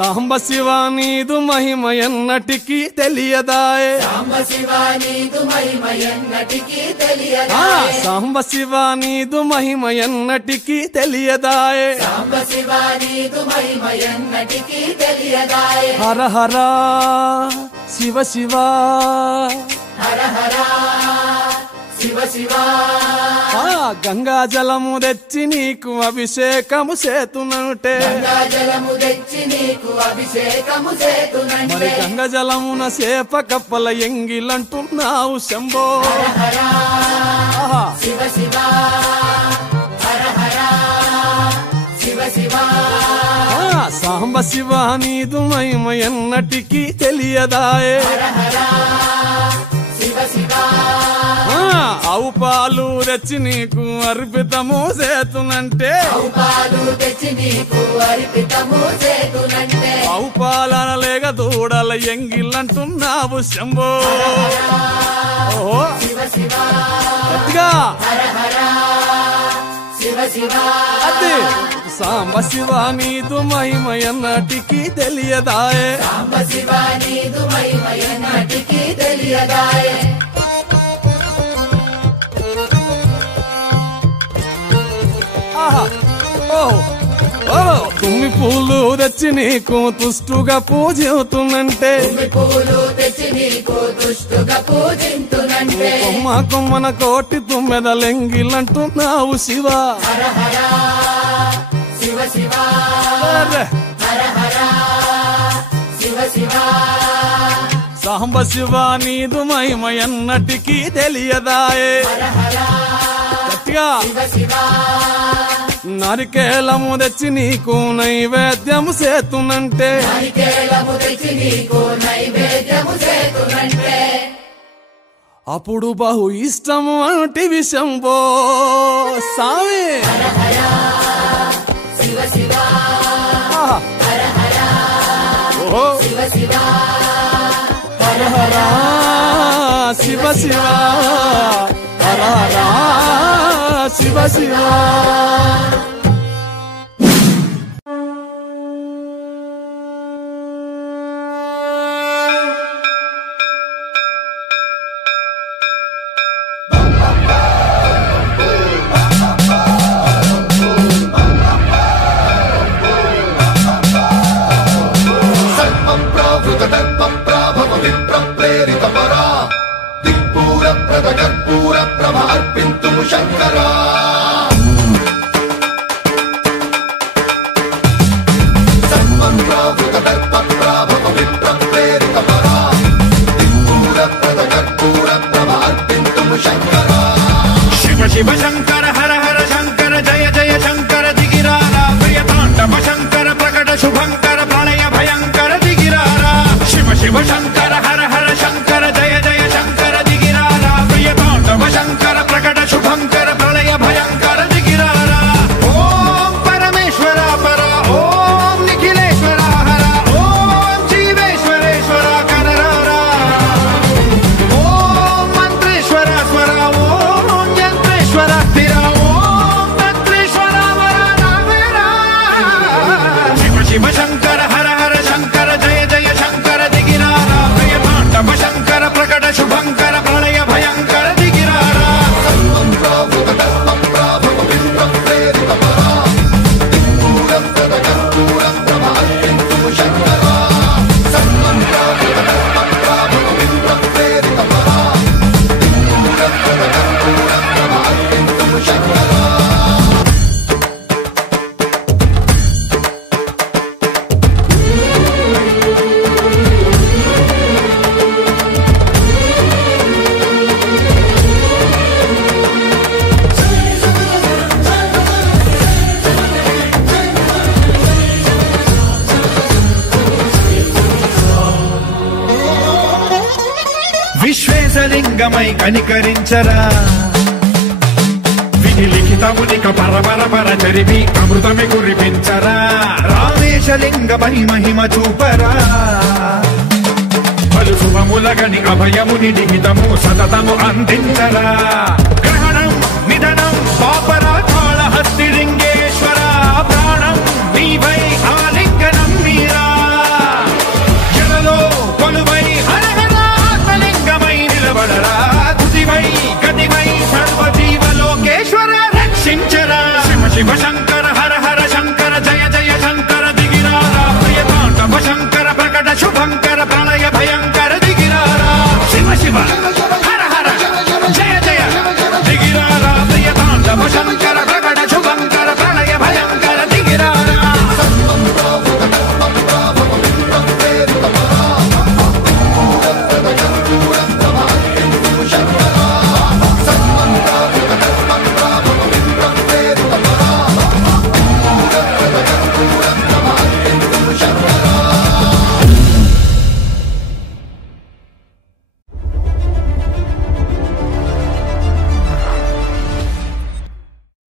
సాంబ శివ నీదు మహిమ ఎన్నటికి తెలియదాయే సాంబ శివ నీదు మహిమ ఎన్నటికి తెలియదాయే సాంబ శివ నీదు మహిమ ఎన్నటికి తెలియదాయే సాంబ శివ నీదు మహిమ ఎన్నటికి తెలియదాయే హర హర శివ శివ హర హర శివ శివ గంగా జలము తెచ్చి నీకు అభిషేకము చేతునంటే గంగా జలము తెచ్చి నీకు అభిషేకము చేతునంటే మరి గంగా జలమున సేప కప్పల ఎంగిలంటున్నావు శంభో హర హర శివ శివ హర హర శివ శివ సాంబ శివ నీదు మహిమ ఎన్నటికి తెలియదాయే హర హర శివ శివ ఆవు పాలు తెచ్చి నీకు అర్పితము చేతునంటే ఆవు పాలు తెచ్చి నీకు అర్పితము చేతునంటే ఆవు పాలన లేక దూడల ఎంగిలంటున్నావు శంభో ఓహో శివ శివ గట్టిగా హర హర శివ శివ అదే సాంబ శివ నీదు మహిమ ఎన్నటికి తెలియదాయే సాంబ శివ నీదు మహిమ ఎన్నటికి తెలియదాయే తుమ్మి పూలు తెచ్చి నీకు తుష్టుగా పూజింతునంటే పూలు తెచ్చి నీకు దుష్టుగా పూజింతునంటే కొమ్మ కొమ్మన కోటి తుమ్మెదలెంగిలంటున్నావు శివ హర హర శివ శివ హర హర శివ శివ సాంబ శివ నీదు మహిమ ఎన్నటికి తెలియదాయే హర హర గట్టిగా శివ శివ నరికేలము తెచ్చి నీకు నైవేద్యము చేతునంటే నారికేళము తెచ్చి నీకు నైవేద్యము చేతునంటే అప్పుడు బహు ఇష్టము అంటివి శంభో సామి హర హర శివ శివ హర హర ఓహో శివ శివ హర హర శివ శివ హర హర శివ శివ కర్పూర ప్రభ అర్పింతుము శంకరా సర్వం ప్రావృత దర్ప ప్రాభవ విప్ర ప్రేరిత పరా దిక్పూర ప్రద కర్పూర ప్రభ అర్పింతుము శంకరా శివ శివ శంకర హర హర శంకర జయ జయ శంకర దిగిరారా ప్రియ తాండవ శంకర ప్రకట శుభంకర ప్రళయ భయంకర దిగిరారా శివ శివ శంకర హర హర శంకర జయ జయ శంకర దిగిరారా ప్రియ తాండవ శంకర ప్రకట శుభంకర ప్రళయ భయంకర దిగిరారా ఓం పరమేశ్వర పర ఓం నిఖిలేశ్వర హర ఓం జీవేశ్వరేశ్వర కనరారా ఓం మంత్రేశ్వర స్వర ఓం యంత్రేశ్వర స్థిర ఓం తంత్రేశ్వర వర నావేరా శివ శివ శంకర హర హర శంకర జయ జయ శంకర దిగిరారా ప్రియ తాండవ శంకర ప్రకట శుభంకర ప్రళయ భయంకర దిగిరారా సర్వం ప్రావృత దర్ప ప్రాభవ విప్ర ప్రేరిత పరా దిక్పూర ప్రద కర్పూర ప్రభ అర్పింతుము శంకరా సర్వం ప్రావృత దర్ప ప్రాభవ విప్ర ప్రేరిత పరా దిక్పూర ప్రద కర్పూర ప్రభ అర్పింతుము శంకరా విశ్వేశలింగమై కనికరించరా విధి లిఖితమునిక పరపర పర చరివి అమృతమి కురిపించరా రామేశలింగమై మహిమ చూపరా పలు శుభములగని అభయముని లిఖితము సతతము అందించరా